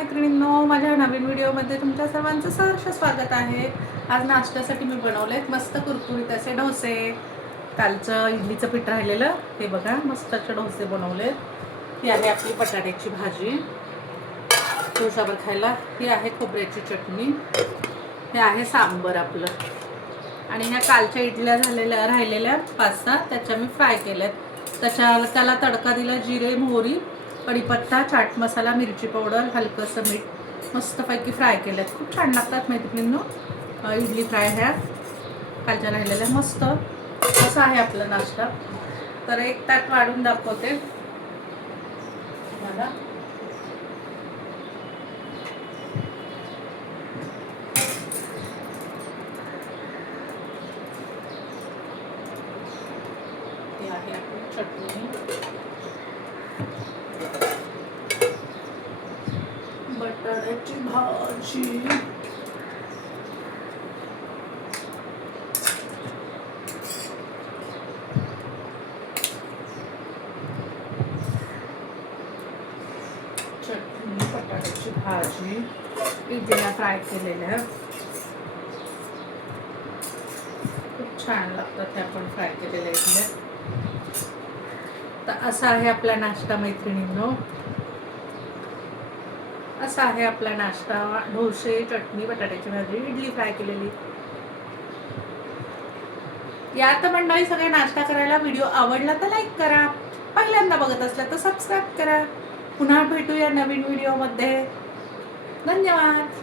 मैत्रिणींनो, माझ्या नवीन व्हिडिओमध्ये तुमच्या सर्वांचं सहर्ष स्वागत आहे। आज नाश्त्यासाठी मी बनवलेत मस्त कुरकुरीत असे डोसे। कालचं इडलीचं पीठ राहिलेलं हे बघा, मस्त असे डोसे बनवलेत। ही आहे आपली बटाट्याची भाजी डोशावर खायला, ही आहे खोबऱ्याची चटणी, हे आहे सांबर आपलं, आणि ह्या कालच्या इडल्या झालेल्या राहिलेल्या 5-6 त्याच्या मी फ्राय केल्यात। त्याला तडका दिला, जिरे मोहरी कढीपत्ता चाट मसाला मिरची पावडर हलकंसं मीठ, मस्तपैकी फ्राय केल्यात। खूप छान लागतात मैत्रिणींनो इडली फ्राय ह्या कालच्या राहिलेल्या। मस्त असं आहे आपला नाश्ता। तर एक ताट वाढून दाखवते मला। हे आहे आपली चटणी, बटाट्याची भाजी, चटणी बटाट्याची भाजी, इडल्या फ्राय केलेल्या खूप छान लागतात त्या पण फ्राय केलेल्या इडल्या। तर असा आहे आपला नाश्ता मैत्रिणींनो, असा आहे आपला नाश्ता। डोसे चटणी बटाट्याची भाजी इडली फ्राय केलेली। या तर मंडळी सगळे नाश्ता करायला। व्हिडिओ आवडला तर लाईक करा, पहिल्यांदा बघत असला तर सबस्क्राईब करा। पुन्हा भेटूया नवीन व्हिडिओमध्ये। धन्यवाद।